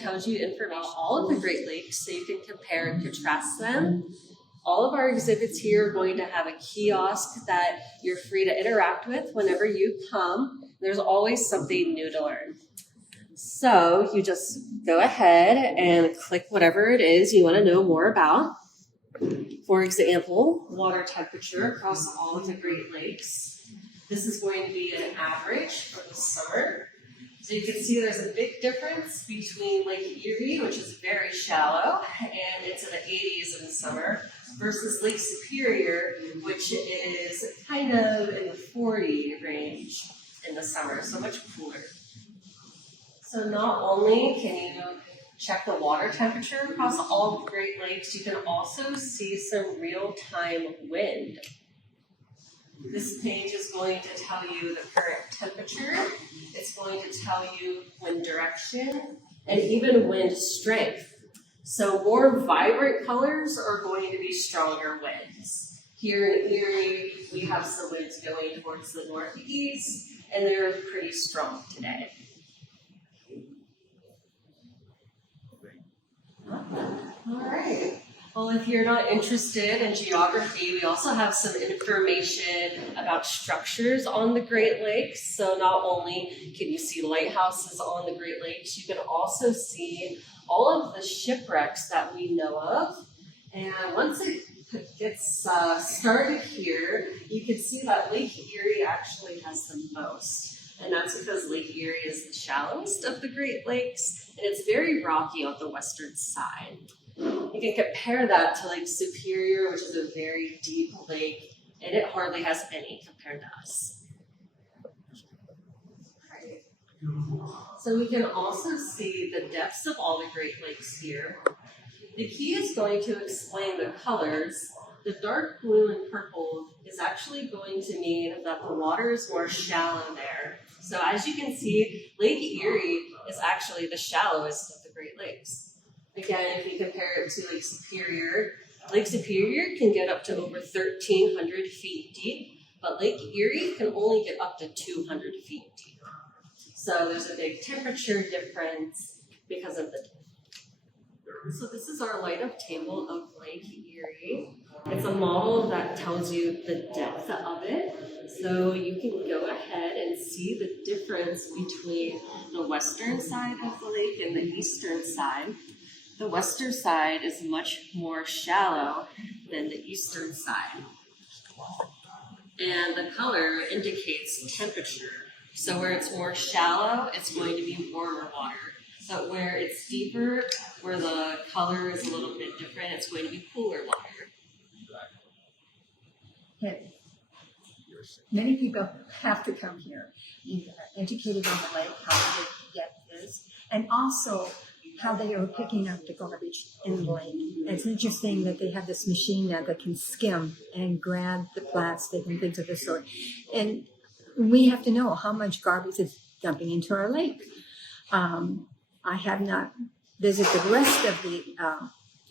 tells you information about all of the Great Lakes so you can compare and contrast them. All of our exhibits here are going to have a kiosk that you're free to interact with whenever you come. There's always something new to learn. So you just go ahead and click whatever it is you want to know more about. For example, water temperature across all of the Great Lakes. This is going to be an average for the summer. So you can see there's a big difference between Lake Erie, which is very shallow, and it's in the 80s in the summer, versus Lake Superior, which is kind of in the 40 range in the summer, so much cooler. So not only can you check the water temperature across all of the Great Lakes, you can also see some real-time wind. This page is going to tell you the current temperature. It's going to tell you wind direction and even wind strength. So more vibrant colors are going to be stronger winds. Here in Erie, we have some winds going towards the northeast, and they're pretty strong today. All right. Well, if you're not interested in geography, we also have some information about structures on the Great Lakes. So not only can you see lighthouses on the Great Lakes, you can also see all of the shipwrecks that we know of. And once it gets started here, you can see that Lake Erie actually has the most. And that's because Lake Erie is the shallowest of the Great Lakes, and it's very rocky on the western side. You can compare that to Lake Superior, which is a very deep lake, and it hardly has any compared to us. So we can also see the depths of all the Great Lakes here. The key is going to explain the colors. The dark blue and purple is actually going to mean that the water is more shallow there. So as you can see, Lake Erie is actually the shallowest of the Great Lakes. Again, if you compare it to Lake Superior can get up to over 1,300 feet deep, but Lake Erie can only get up to 200 feet deep. So there's a big temperature difference because of the depth. So this is our light-up table of Lake Erie. It's a model that tells you the depth of it. So you can go ahead and see the difference between the western side of the lake and the eastern side. The western side is much more shallow than the eastern side. And the color indicates temperature. So where it's more shallow, it's going to be warmer water. So where it's deeper, where the color is a little bit different, it's going to be cooler water. Okay. Many people have to come here. You are educated on the lake, how the depth is, and also how they are picking up the garbage in the lake. And it's interesting that they have this machine now that can skim and grab the plastic and things of the sort. And we have to know how much garbage is dumping into our lake. I have not visited the rest of the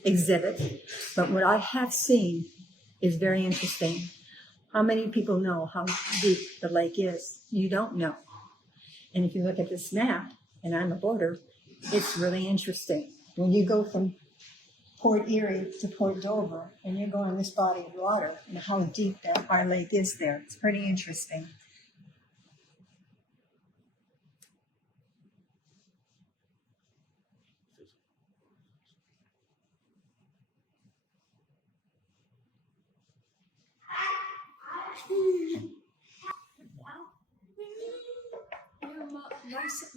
exhibit, but what I have seen is very interesting. How many people know how deep the lake is? You don't know. And if you look at this map, and I'm a boarder, it's really interesting. When you go from Port Erie to Port Dover, and you go on this body of water, and how deep our lake is there, it's pretty interesting.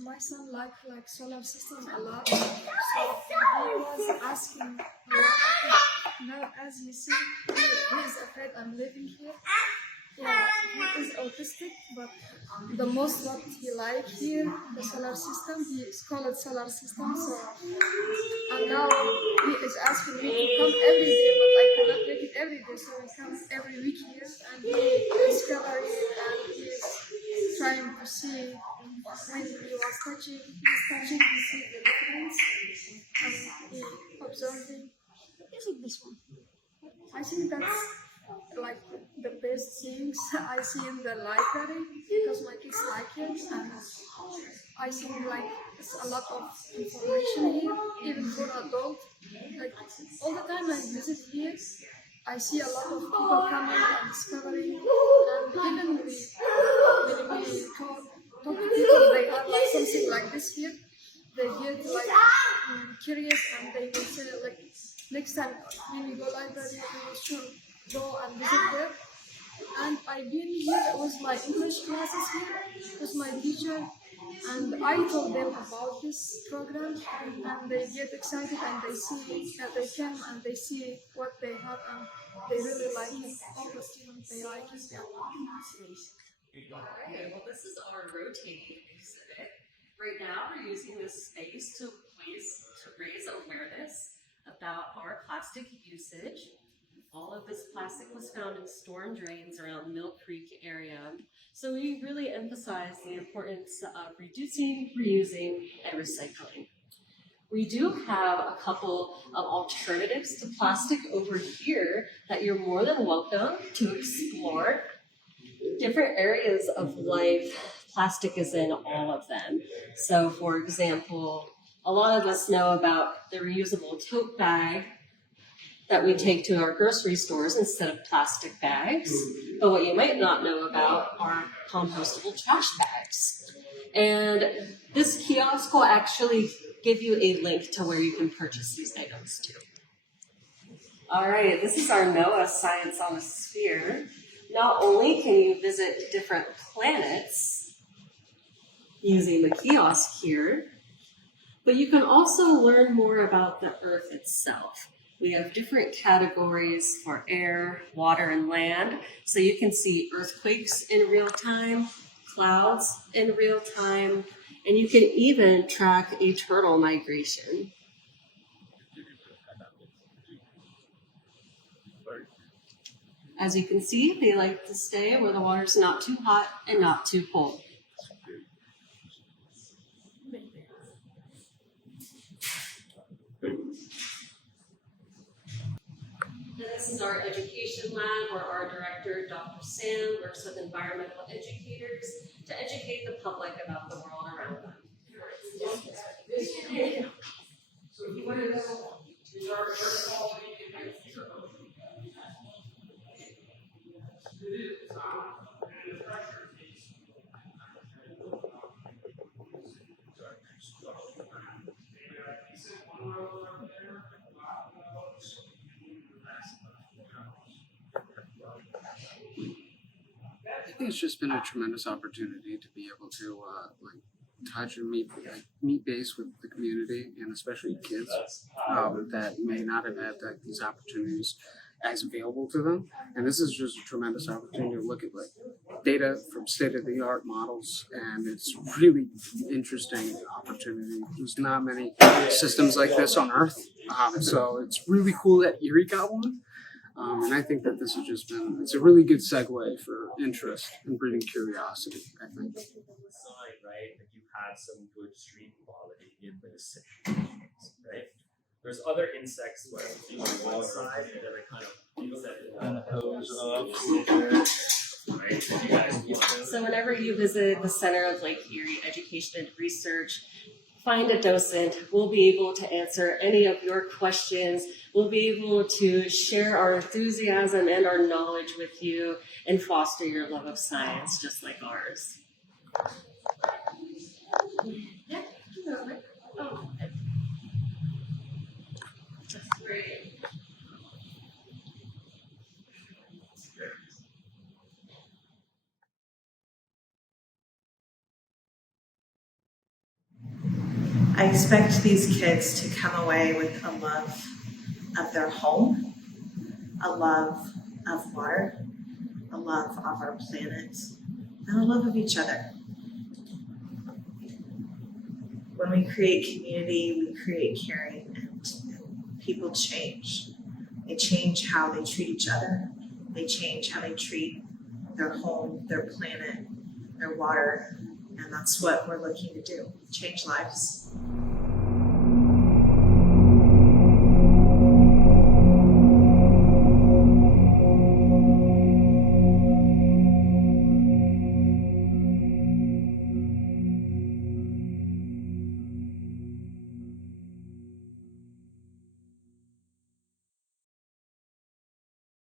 My son like solar system a lot, so he was asking a lot. Now, as you see, he is afraid I'm living here. Yeah, he is autistic, but the most what he like here, the solar system, he is called solar system. So, and now he is asking me to come every day, but I cannot make it every day. So we come every week here, and he discover it, and he is trying to see. When he was touching, he see the difference, and he observing. Is it this one? I think that's like the best things I see in the library because my kids like it, and I think like it's a lot of information here, even for adults. Like all the time I visit here, I see a lot of people coming and discovering, and even when we talk to people, they have like something like this here. They get like curious, and they will say like, next time when we go library, we should go and visit there. And I've been here with my English classes here, with my teacher, and I told them about this program, and they get excited, and they see that they come and they see what they have, and they really like it. All the students, they like it. Yeah. Alright, well this is our rotating exhibit. Right now we're using this space to raise awareness about our plastic usage. All of this plastic was found in storm drains around Mill Creek area. So we really emphasize the importance of reducing, reusing, and recycling. We do have a couple of alternatives to plastic over here that you're more than welcome to explore. Different areas of life, plastic is in all of them. So for example, a lot of us know about the reusable tote bag that we take to our grocery stores instead of plastic bags. But what you might not know about are compostable trash bags. And this kiosk will actually give you a link to where you can purchase these items too. All right, this is our NOAA Science on a Sphere. Not only can you visit different planets using the kiosk here, but you can also learn more about the Earth itself. We have different categories for air, water, and land. So you can see earthquakes in real time, clouds in real time, and you can even track a turtle migration. As you can see, they like to stay where the water's not too hot and not too cold. This is our education lab where our director, Dr. Sam, works with environmental educators to educate the public about the world around them. I think it's just been a tremendous opportunity to be able to touch and meet base with the community, and especially kids that may not have had these opportunities as available to them. And this is just a tremendous opportunity to look at data from state-of-the-art models, and it's really interesting opportunity. There's not many systems like this on Earth, so it's really cool that Erie got one. And I think that this has just been, it's a really good segue for interest and breeding curiosity, I think. Sign, right, that you had some good stream quality in this situation, right? There's other insects where you on one side and then I kind of hose up, right? So whenever you visit the Center of Lake Erie Education and Research, find a docent. We'll be able to answer any of your questions. We'll be able to share our enthusiasm and our knowledge with you and foster your love of science just like ours. Yeah, oh. That's great. I expect these kids to come away with a love of their home, a love of water, a love of our planet, and a love of each other. When we create community, we create caring, and people change. They change how they treat each other. They change how they treat their home, their planet, their water, and that's what we're looking to do, change lives.